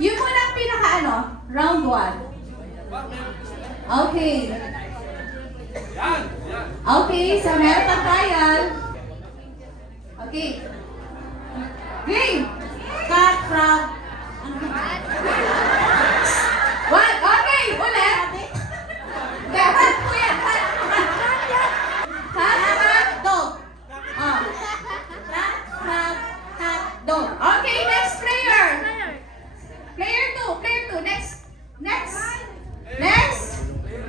Yung muna ang pinaka ano, round 1. Okay. Okay, so meron pang trial. Okay. Game! Cat, frog. What? Okay, ulit. Cat po yan. Cat, frog, dog. Oh. Cat, frog, cat, dog. Okay, next player. Player 2, next.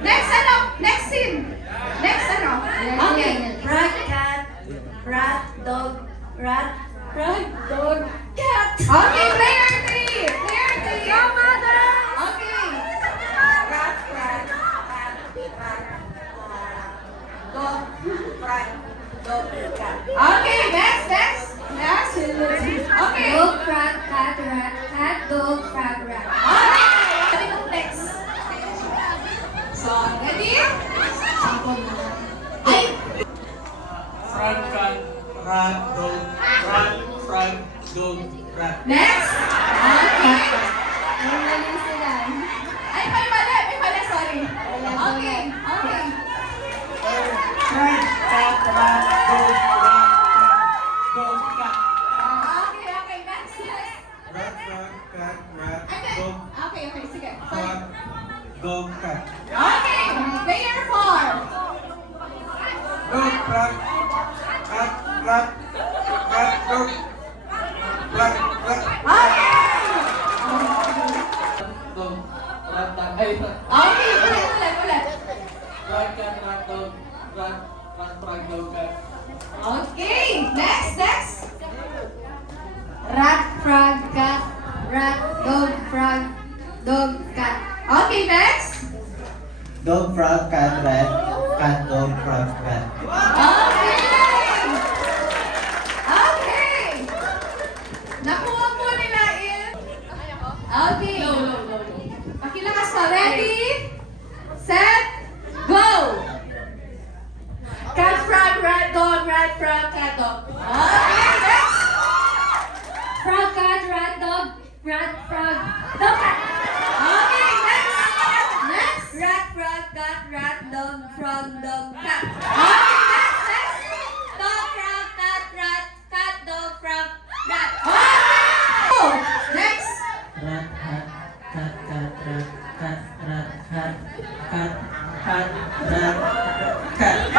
Next ano? Next scene. Next ano? Okay. Rat, cat, rat, dog, rat, dog, cat. Okay, player 3. Go, mother! Okay. Rat, rat, cat, dog, rat, dog, cat. Okay, next. Okay. Dog, rat, cat, dog, rat. Okay. Sabi ng next. So, ready? Ay! Frog, cat, rat, dog, rat, frog, dog, rat. Next. Okay. Magaling sila. Ay, may mali, sorry. Okay. Frog, cat, rat, dog, rat, dog, cat. Okay, next. Rat, frog, cat, rat, Okay. dog, Okay, sige. frog, dog, cat. Okay, player 4. Dog, frog, cat, rat, dog, rat. Okay. Dog, rat, ay, Okay, ulit. frog, cat, rat, dog, rat, frog, dog, cat. Okay, next. Rat, frog, cat, rat, dog, frog, dog, cat. Okay, next. Dog, frog, cat, rat, cat, dog, frog, rat. Okay. Nakuha po nila in. Okay. Pakilakas pa. Ready? Set? Go! Cat, frog, rat, dog, rat, frog, cat, dog. Okay, next. Frog, cat, rat, dog, rat, frog, dog, cat. Okay, next. Rat, frog, cat, rat, dog, frog, dog, cat. Okay, next. Dog, frog, cat, rat, cat, dog, frog, rat. Oh, next. Rat, hat, cat, rat, cat, rat, hat, rat, cat.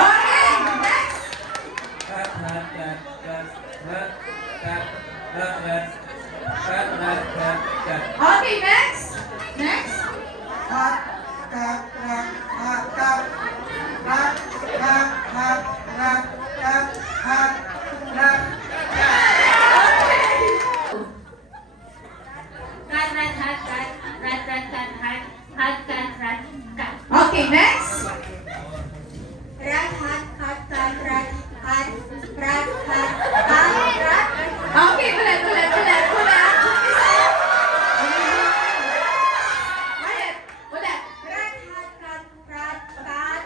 Okay, next. Rat, rat, rat, rat, rat, cat, rat, cat. Okay, next. Hat, cat, rat, cat, rat, rat. Cat, rat, hat, cat, rat, cat, rat, cat. Okay, next. Rat, hat, cat, rat, rat, Okay, ulit. Ulit. rat, hat, cat, rat, cat, Umpisa. Ulit. Quiet. rat, hat, cat, rat, cat.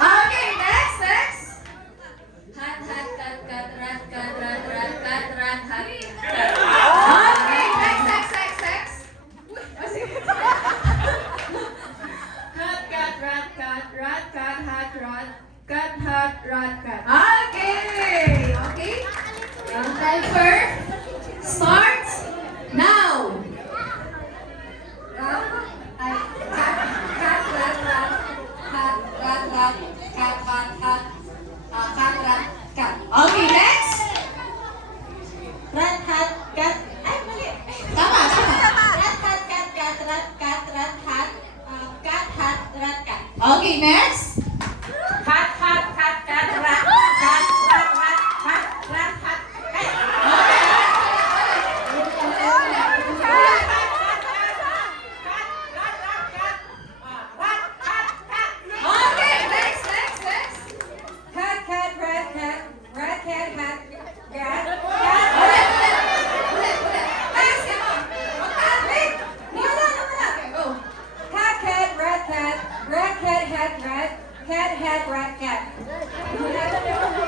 Okay, next. Hat, cat, rat, hat. Okay, next. Oh, sige. Okay. Ang timer starts now. Okay, next. Rat, hat, cat. Ay, mali. Tama. Rat, hat, cat, rat, hat. Cat, hat, rat, cat. Okay, next. Hat, cat, rat, hat. Ay. Okay, next. Cat, rat, cat, hat, cat. Ulit. Ayos ka mo. Wait. Wala. Okay, go. Cat, rat, cat, Rat, cat, hat, rat. Cat, hat, rat, cat.